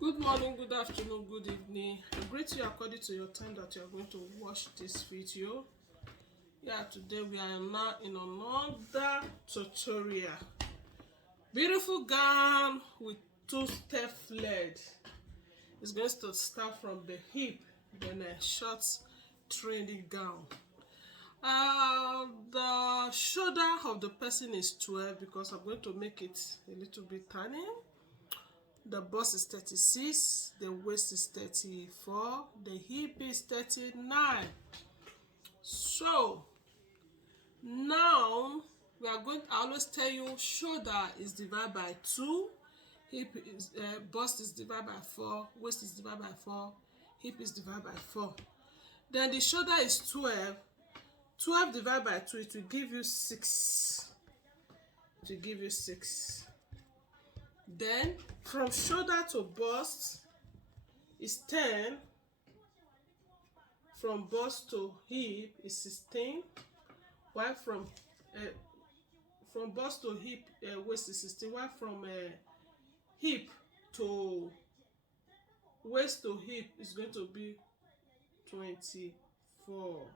Good morning, good afternoon, good evening. I greet you according to your time that you are going to watch this video. Yeah, today we are now in another tutorial. Beautiful gown with two-step flared. It's going to start from the hip, then a short trendy gown. The shoulder of the person is 12 because I'm going to make it a little bit tiny. The bust is 36, the waist is 34, the hip is 39. So now we are going to always tell you shoulder is divided by 2, hip is bust is divided by 4, waist is divided by 4, hip is divided by 4. Then the shoulder is 12. 12 divided by 2, it will give you 6. It will give you 6. Then from shoulder to bust is 10. From bust to hip is 16. While from bust to hip waist is 16. While from hip to waist to hip is going to be 24.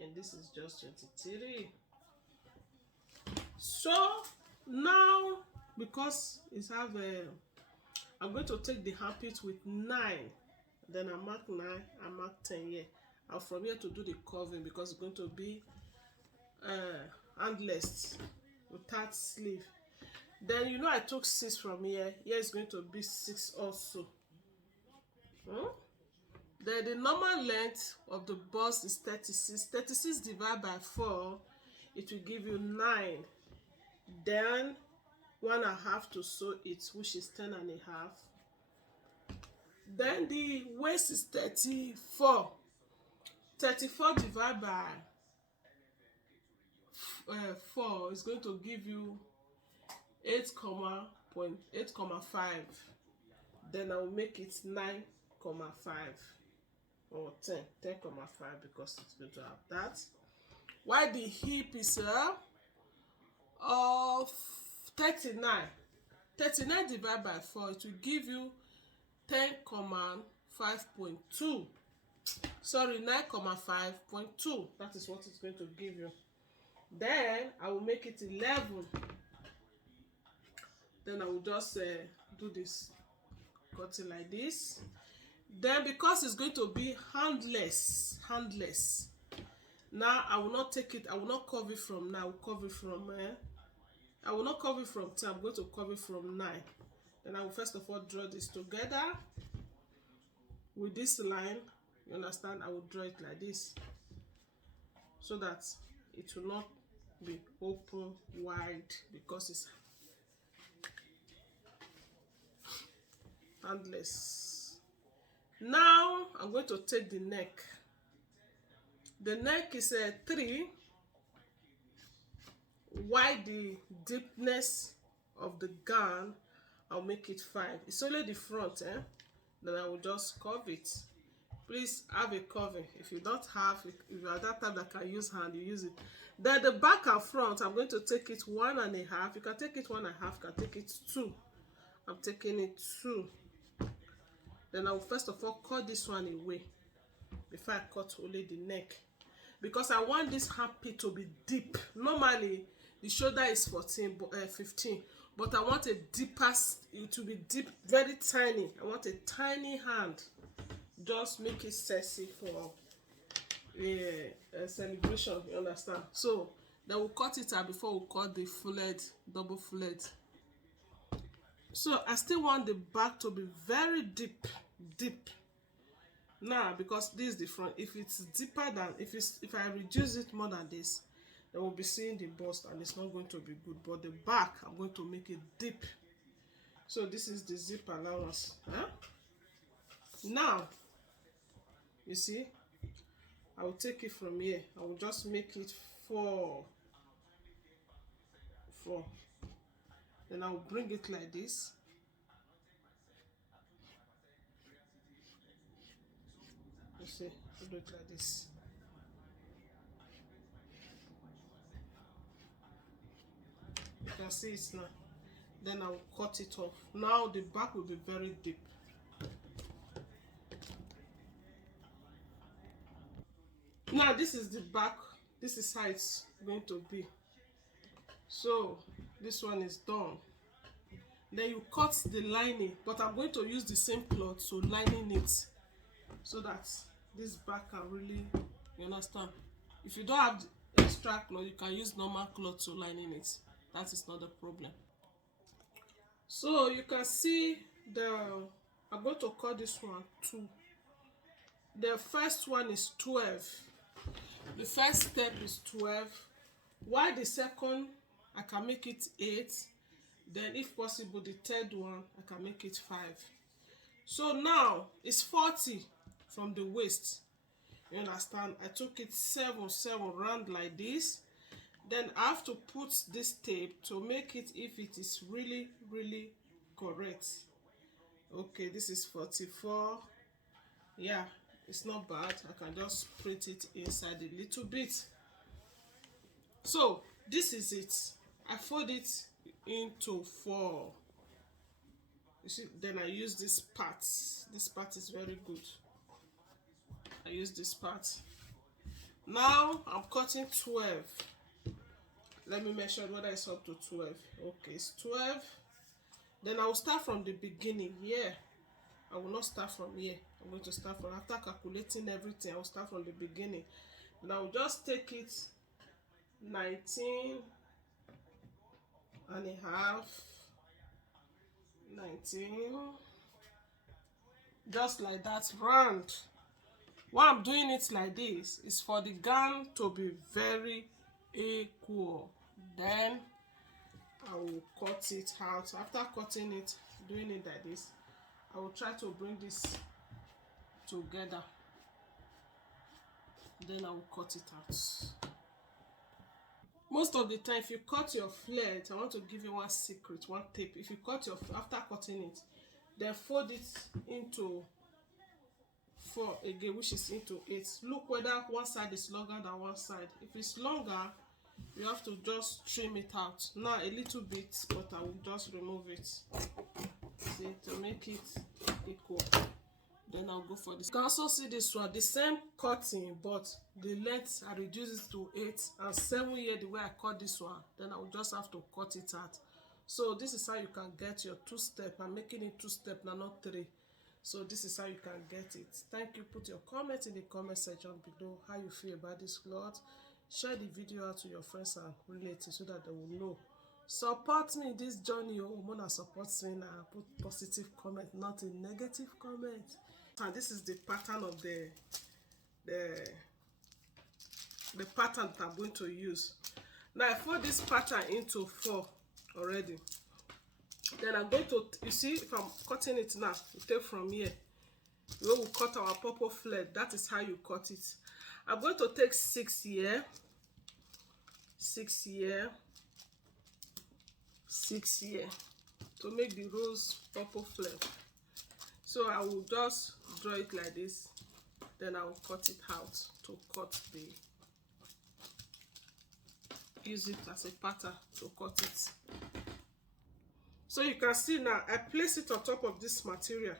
And this is just 23. So now, because it's have I'm going to take the armpit with 9, then I mark 9, I mark 10 here. I'll from here to do the curving because it's going to be handless without sleeve. Then you know I took 6 from here. Here is going to be 6 also. Then the normal length of the bust is 36. 36 divided by 4, it will give you 9. Then 1.5 to sew it, which is 10.5. Then the waist is 34. 34 divided by 4 is going to give you 8.5. Then I will make it 9.5 or 10.5 because it's going to have that. While the hip is 39. 39 divided by 4, it will give you 10.5.2. Sorry, 9.5.2. That is what it's going to give you. Then I will make it 11. Then I will just do this, cut it like this. Then because it's going to be handless. Now I will not take it, I will not cover it from now, I will cover it from I will not cover it from 10, I'm going to cover it from 9. Then I will first of all draw this together with this line. You understand? I will draw it like this so that it will not be open wide because it's handless. Now I'm going to take the neck. The neck is 3. Why the deepness of the gown, I'll make it 5. It's only the front, then I will just curve it. Please have a curving. If you don't have, if you are that type that can use hand, you use it. Then the back and front, I'm going to take it 1.5. You can take it 1.5, you can take it 2. I'm taking it 2. Then I will first of all cut this one away before I cut only the neck, because I want this armpit to be deep. Normally the shoulder is 15, but I want a deeper, it to be deep, very tiny. I want a tiny hand. Just make it sexy for a celebration, you understand? So then we'll cut it out before we cut the flared, double flared. So I still want the back to be very deep. Now, because this is the front, if it's deeper than, if I reduce it more than this, then we'll be seeing the bust and it's not going to be good. But the back, I'm going to make it deep. So this is the zip allowance. Now, you see, I will take it from here. I will just make it 4. Then I will bring it like this. You see, I'll do it like this. You can see it now. then I will cut it off. Now the back will be very deep. Now this is the back. This is how it's going to be. So this one is done. Then you cut the lining, but I'm going to use the same cloth, so lining it so that this back can really, you understand. If you don't have the extra cloth, you can use normal cloth to lining it. That is not a problem. So you can see I'm going to cut this one too. The first one is 12. The first step is 12. While the second, I can make it 8. Then if possible, the third one, I can make it 5. So now it's 40 from the waist. You understand? I took it 7 round like this. Then I have to put this tape to make it if it is really correct. Okay, this is 44. Yeah, it's not bad. I can just print it inside a little bit. So this is it. I fold it into 4. You see, then I use this part. This part is very good. I use this part. Now I'm cutting 12. Let me measure whether it's up to 12. Okay, it's 12. Then I will start from the beginning. Yeah, I will not start from here. I'm going to start from, after calculating everything, I will start from the beginning. Then I will just take it 19 and a half, 19, just like that, round. Why I'm doing it like this is for the gown to be very equal. Then I will cut it out. After cutting it, doing it like this, I will try to bring this together. Then I will cut it out. Most of the time, if you cut your flat, I want to give you one secret, one tip. If you cut your, after cutting it, then fold it into 4 again, which is into 8. Look whether one side is longer than one side. If it's longer, you have to just trim it out. Now a little bit, but I will just remove it. See, to make it equal. Then I'll go for this. You can also see this one, the same cutting, but the length I reduce it to 8 and 7 here the way I cut this one. Then I will just have to cut it out. So this is how you can get your 2-step. I'm making it 2-step now, not 3. So this is how you can get it. Thank you. Put your comments in the comment section below how you feel about this cloth. Share the video out to your friends and relatives so that they will know. Support me in this journey. Mona supports me now. Put positive comment, not a negative comment. And this is the pattern of the pattern that I'm going to use. Now I fold this pattern into 4 already. Then I'm going to, you see, if I'm cutting it now, you take from here. We will cut our purple flag. That is how you cut it. I'm going to take 6 here, 6 here, 6 here to make the rose purple flag. So I will just draw it like this. Then I will cut it out to cut the, use it as a pattern to cut it. So you can see now, I place it on top of this material.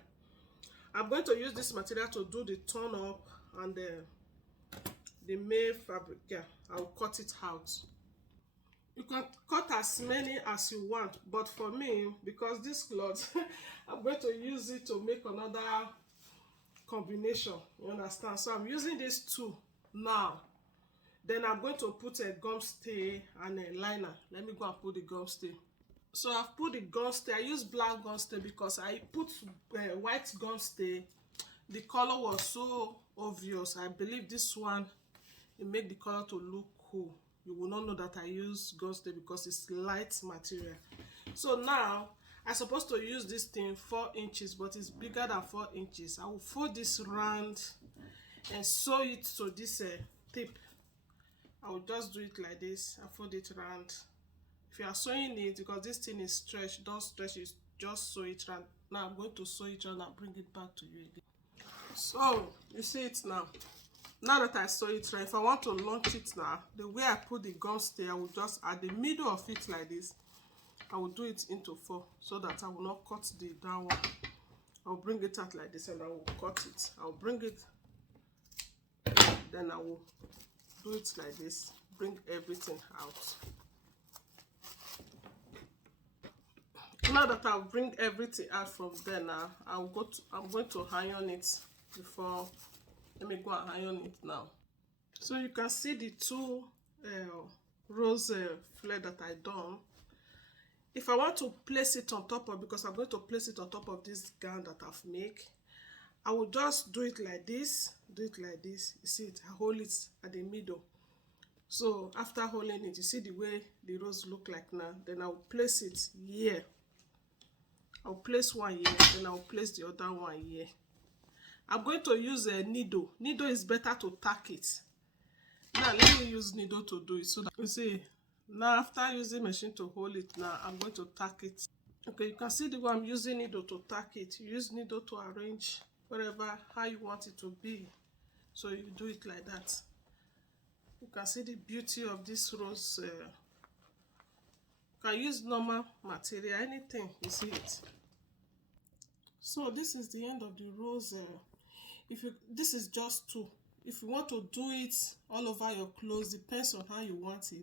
I'm going to use this material to do the turn up and the main fabric. Yeah, I will cut it out. You can cut as many as you want, but for me, because this cloth, I'm going to use it to make another combination. You understand? So I'm using these 2 now. Then I'm going to put a gum stay and a liner. Let me go and put the gum stay. So I've put the gum stay. I use black gum stay because I put white gum stay. The color was so obvious. I believe this one, it make the color to look cool. You will not know that I use gum stay because it's light material. So now I'm supposed to use this thing 4 inches, but it's bigger than 4 inches. I will fold this round and sew it to this tip. I will just do it like this. I fold it round. If you are sewing it, because this thing is stretched, don't stretch it, just sew it round. Now I'm going to sew it round and bring it back to you again. So you see it now. Now that I sew it round, if I want to launch it now, the way I put the gum stay, I will just at the middle of it like this. I will do it into 4 so that I will not cut the down one. I'll bring it out like this and I will cut it. I'll bring it, then I will do it like this, bring everything out. Now that I'll bring everything out from there, now I'm going to iron it before. Let me go and iron it now. So you can see the 2 rose flare that I done. If I want to place it on top of, because I'm going to place it on top of this gown that I've made, I will just do it like this, You see it, I hold it at the middle. So after holding it, you see the way the rose look like now. Then I will place it here. I'll place one here, then I'll place the other one here. I'm going to use a needle. Needle is better to tack it. Now let me use needle to do it so that you see. Now after using machine to hold it, now I'm going to tack it. Okay, you can see the way I'm using needle to tack it. You use needle to arrange wherever how you want it to be. So you do it like that. You can see the beauty of this rose. You can use normal material, anything, you see it. So this is the end of the rose. This is just 2. If you want to do it all over your clothes, depends on how you want it.